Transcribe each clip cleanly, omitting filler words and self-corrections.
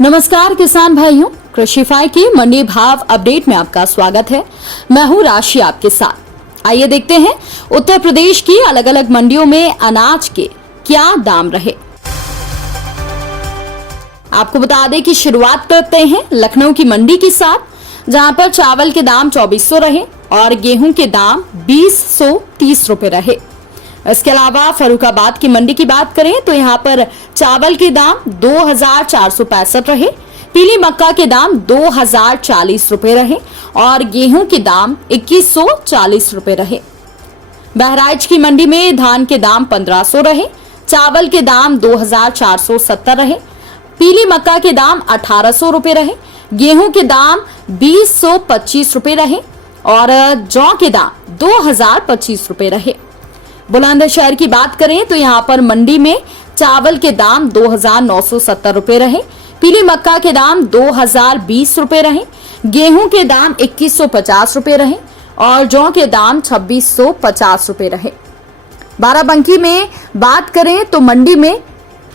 नमस्कार किसान भाइयों, कृषिफाई की मंडी भाव अपडेट में आपका स्वागत है। मैं हूं राशि आपके साथ। आइए देखते हैं उत्तर प्रदेश की अलग अलग मंडियों में अनाज के क्या दाम रहे। आपको बता दें कि शुरुआत करते हैं लखनऊ की मंडी के साथ, जहां पर चावल के दाम 2400 रहे और गेहूं के दाम 2030 रुपए रहे। इसके अलावा फर्रुखाबाद की मंडी की बात करें तो यहाँ पर चावल के दाम 2465 रहे, पीली मक्का के दाम 2040 रुपए रहे और गेहूं के दाम 2140 रुपए रहे। बहराइच की मंडी में धान के दाम 1500 रहे, चावल के दाम 2470 रहे, पीली मक्का के दाम 1800 रुपए रहे, गेहूं के दाम 2025 रुपए रहे और जौ के दाम 2025 रुपए रहे। बुलंदशहर की बात करें तो यहाँ पर मंडी में चावल के दाम 2970 रुपए रहे, पीली मक्का के दाम 2020 रुपए रहे, गेहूं के दाम 2150 रुपए रहे और जौ के दाम 2650 रुपए रहे। बाराबंकी में बात करें तो मंडी में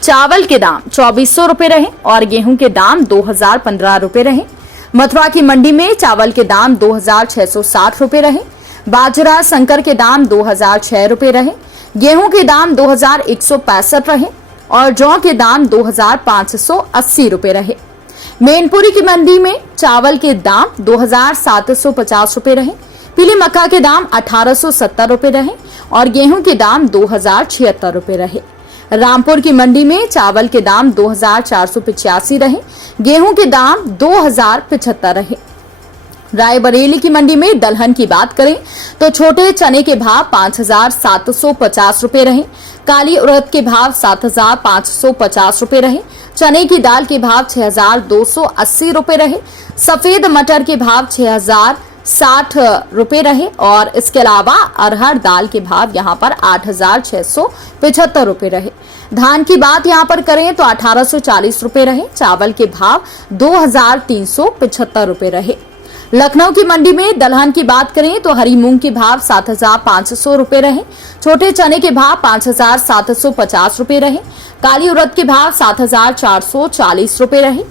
चावल के दाम 2400 रुपए रहे और गेहूं के दाम 2015 रुपए रहे। मथुरा की मंडी में चावल के दाम 2660 रुपए रहे, बाजरा संकर के दाम 2006 रुपए रहे, गेहूं के दाम 2165 रहे और जौ के दाम 2580 रुपए रहे। मैनपुरी की मंडी में चावल के दाम 2750 रुपए रहे, पीली मक्का के दाम 1870 रुपए रहे और गेहूं के दाम 2076 रुपए रहे। रामपुर की मंडी में चावल के दाम 2485 रहे, गेहूं के दाम 2075 रहे। रायबरेली की मंडी में दलहन की बात करें तो छोटे चने के भाव 5750 रुपए रहे, काली उड़द के भाव 7550 रुपए रहे, चने की दाल के भाव 6280 रुपए रहे, सफेद मटर के भाव 6060 रुपए रहे और इसके अलावा अरहर दाल के भाव यहाँ पर 8675 रुपए रहे। धान की बात यहाँ पर करें तो 1840 रुपए रहे, चावल के भाव 2375 रुपए रहे। लखनऊ की मंडी में दलहन की बात करें तो हरी मूंग के भाव 7500 रुपए रहे, छोटे चने के भाव 5750 रुपए रहे, काली उड़द के भाव 7440 रुपए रहे,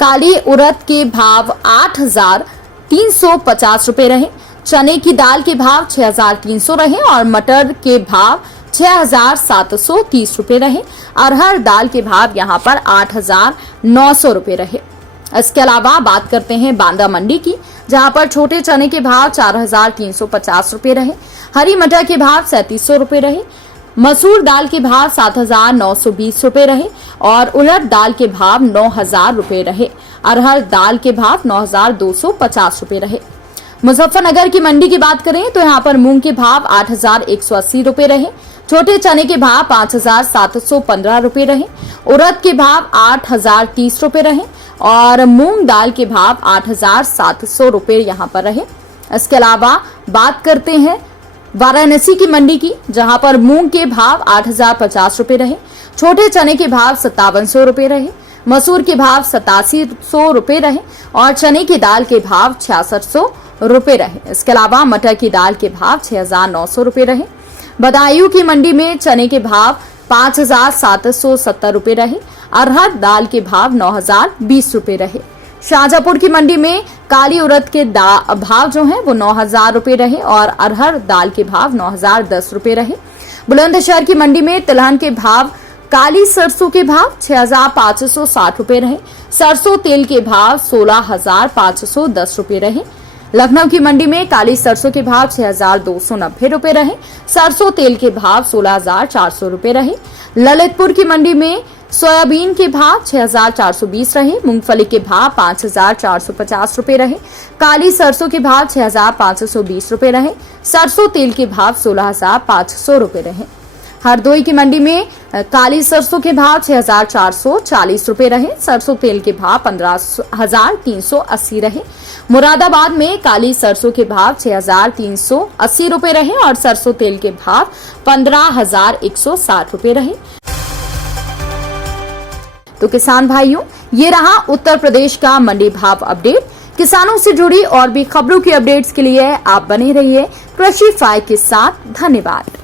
काली उड़द के भाव 8350 रुपए रहे, चने की दाल के भाव 6300 रहे और मटर के भाव 6730 रुपए रहे। अरहर दाल के भाव यहाँ पर 8900 रुपए रहे। इसके अलावा बात करते हैं बांदा मंडी की, जहां पर छोटे चने के भाव 4350 रुपए रहे, हरी मटर के भाव 3700 रुपए रहे, मसूर दाल के भाव 7920 रुपए रहे और उड़द दाल के भाव 9000 रुपए रहे। अरहर दाल के भाव 9250 रुपए रहे। मुजफ्फरनगर की मंडी की बात करें तो यहाँ पर मूंग के भाव 8180 रुपए रहे, छोटे चने के भाव 5715 रुपए रहे, उड़द के भाव 8030 रुपए रहे और मूंग दाल के भाव 8700 रुपए यहाँ पर रहे। इसके अलावा बात करते हैं वाराणसी की मंडी की, जहां पर मूंग के भाव 8050 रुपए रहे, छोटे चने के भाव 5700 रुपए रहे, मसूर के भाव 8700 रुपए रहे और चने की दाल के भाव 6600 रुपए रहे। इसके अलावा मटर की दाल के भाव 6900 रुपए रहे। बदायूं की मंडी में चने के भाव 5770 रुपए रहे, अरहर दाल के भाव 9020 रुपए रहे। शाहजहांपुर की मंडी में काली उड़द के भाव जो है वो 9000 रुपए रहे और अरहर दाल के भाव 9010 रुपए रहे। बुलंदशहर की मंडी में तिलहन के भाव, काली सरसों के भाव 6560 रुपए रहे, सरसों तेल के भाव 16510 रुपए रहे। लखनऊ की मंडी में काली सरसों के भाव 6290 रुपए रहे, सरसों तेल के भाव 16400 रुपए रहे। ललितपुर की मंडी में सोयाबीन के भाव 6420 रहे, मूंगफली के भाव 5450 रुपए रहे, काली सरसों के भाव 6520 रुपए रहे, सरसों तेल के भाव 16500 रुपए रहे। हरदोई की मंडी में काली सरसों के भाव 6440 रुपए रहे, सरसों तेल के भाव 15380 रहे। मुरादाबाद में काली सरसों के भाव 6380 रुपए रहे और सरसों तेल के भाव 15160 रुपए रहे। तो किसान भाइयों, ये रहा उत्तर प्रदेश का मंडी भाव अपडेट। किसानों से जुड़ी और भी खबरों की अपडेट्स के लिए आप बने रहिए कृषिफाई के साथ। धन्यवाद।